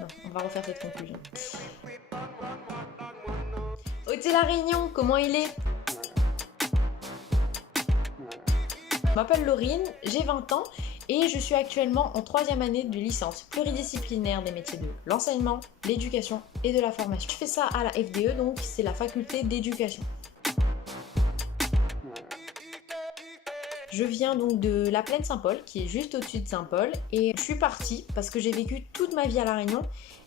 Non, on va refaire cette conclusion. Hôtel La Réunion, comment il est? Je m'appelle Laurine, j'ai 20 ans et je suis actuellement en 3e année de licence pluridisciplinaire des métiers de l'enseignement, l'éducation et de la formation. Je fais ça à la FDE, donc c'est la faculté d'éducation. Je viens donc de la plaine Saint-Paul, qui est juste au-dessus de Saint-Paul, et je suis partie parce que j'ai vécu toute ma vie à La Réunion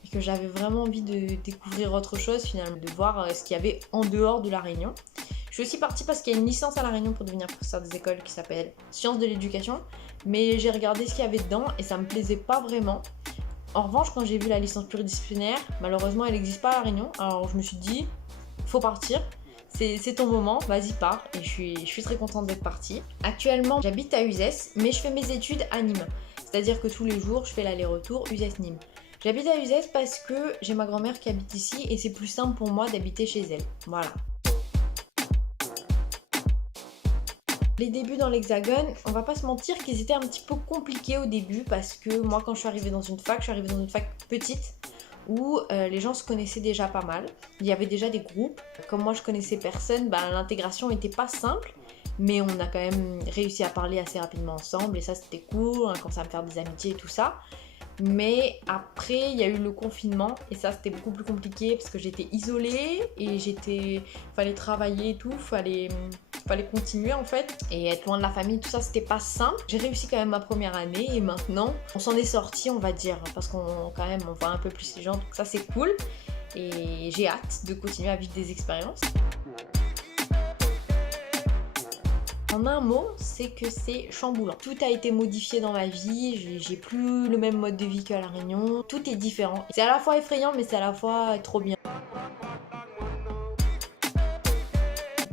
et que j'avais vraiment envie de découvrir autre chose finalement, de voir ce qu'il y avait en dehors de La Réunion. Je suis aussi partie parce qu'il y a une licence à La Réunion pour devenir professeur des écoles qui s'appelle Sciences de l'éducation, mais j'ai regardé ce qu'il y avait dedans et ça me plaisait pas vraiment. En revanche, quand j'ai vu la licence pluridisciplinaire, malheureusement elle n'existe pas à La Réunion, alors je me suis dit, faut partir. C'est ton moment, vas-y pars, et je suis très contente d'être partie. Actuellement, j'habite à Uzès, mais je fais mes études à Nîmes. C'est-à-dire que tous les jours, je fais l'aller-retour Uzès-Nîmes. J'habite à Uzès parce que j'ai ma grand-mère qui habite ici et c'est plus simple pour moi d'habiter chez elle. Voilà. Les débuts dans l'Hexagone, on va pas se mentir qu'ils étaient un petit peu compliqués au début parce que moi quand je suis arrivée dans une fac, je suis arrivée dans une fac petite où les gens se connaissaient déjà pas mal. Il y avait déjà des groupes. Comme moi je connaissais personne, l'intégration était pas simple, mais on a quand même réussi à parler assez rapidement ensemble et ça c'était cool, on a commencé à me faire des amitiés et tout ça. Mais après il y a eu le confinement et ça c'était beaucoup plus compliqué parce que j'étais isolée et fallait travailler et tout, fallait continuer en fait et être loin de la famille, tout ça c'était pas simple. J'ai réussi quand même ma première année et maintenant on s'en est sorti on va dire parce qu'on voit un peu plus les gens, donc ça c'est cool et j'ai hâte de continuer à vivre des expériences. En un mot, c'est que c'est chamboulant. Tout a été modifié dans ma vie, j'ai plus le même mode de vie qu'à La Réunion, tout est différent. C'est à la fois effrayant mais c'est à la fois trop bien.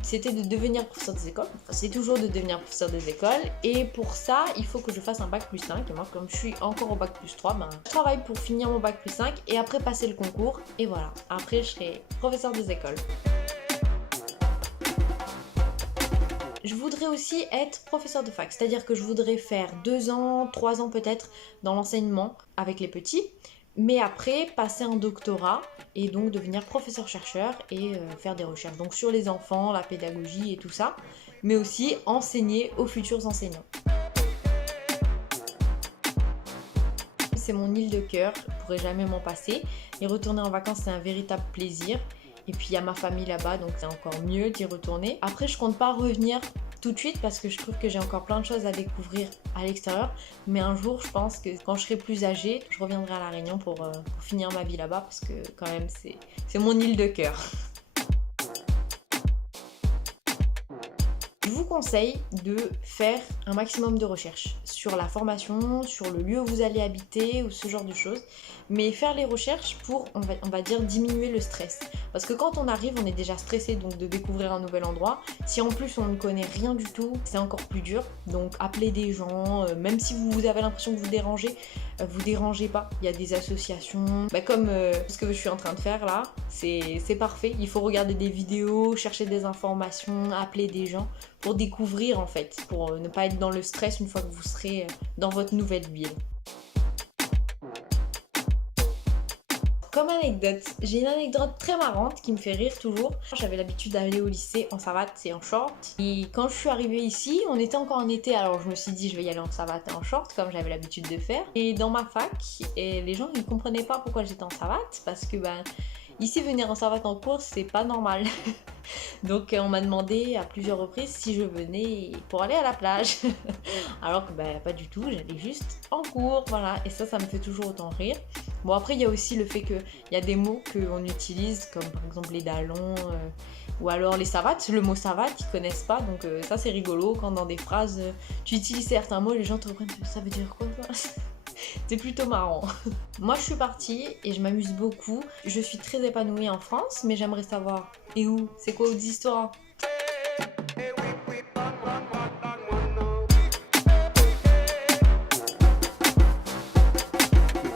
C'était de devenir professeur des écoles, enfin, c'est toujours de devenir professeur des écoles et pour ça il faut que je fasse un bac plus 5 et moi comme je suis encore au bac plus 3, je travaille pour finir mon bac plus 5 et après passer le concours et voilà, après je serai professeur des écoles. Je voudrais aussi être professeur de fac, c'est-à-dire que je voudrais faire 2 ans, 3 ans peut-être dans l'enseignement avec les petits, mais après passer un doctorat et donc devenir professeur-chercheur et faire des recherches donc sur les enfants, la pédagogie et tout ça, mais aussi enseigner aux futurs enseignants. C'est mon île de cœur, je ne pourrais jamais m'en passer. Y retourner en vacances c'est un véritable plaisir. Et puis il y a ma famille là-bas, donc c'est encore mieux d'y retourner. Après, je compte pas revenir tout de suite parce que je trouve que j'ai encore plein de choses à découvrir à l'extérieur. Mais un jour, je pense que quand je serai plus âgée, je reviendrai à La Réunion pour finir ma vie là-bas parce que quand même, c'est mon île de cœur. Je vous conseille de faire un maximum de recherches sur la formation, sur le lieu où vous allez habiter ou ce genre de choses. Mais faire les recherches pour, on va dire, diminuer le stress. Parce que quand on arrive, on est déjà stressé donc de découvrir un nouvel endroit. Si en plus on ne connaît rien du tout, c'est encore plus dur. Donc appelez des gens, même si vous avez l'impression que vous dérangez pas. Il y a des associations, comme ce que je suis en train de faire là, c'est parfait. Il faut regarder des vidéos, chercher des informations, appeler des gens pour découvrir en fait, pour ne pas être dans le stress une fois que vous serez dans votre nouvelle ville. Comme anecdote, j'ai une anecdote très marrante qui me fait rire toujours. J'avais l'habitude d'aller au lycée en savate et en short. Et quand je suis arrivée ici, on était encore en été, alors je me suis dit je vais y aller en savate et en short comme j'avais l'habitude de faire. Et dans ma fac, les gens ne comprenaient pas pourquoi j'étais en savate parce que ici venir en savate en cours c'est pas normal. Donc on m'a demandé à plusieurs reprises si je venais pour aller à la plage. Alors que pas du tout, j'allais juste en cours, voilà. Et ça me fait toujours autant rire. Bon après il y a aussi le fait qu'il y a des mots qu'on utilise comme par exemple les dallons ou alors les savates. Le mot savate ils connaissent pas donc ça c'est rigolo quand dans des phrases tu utilises certains mots les gens te reprennent ça veut dire quoi ça. C'est plutôt marrant. Moi je suis partie et je m'amuse beaucoup. Je suis très épanouie en France mais j'aimerais savoir et où? C'est quoi vos histoires?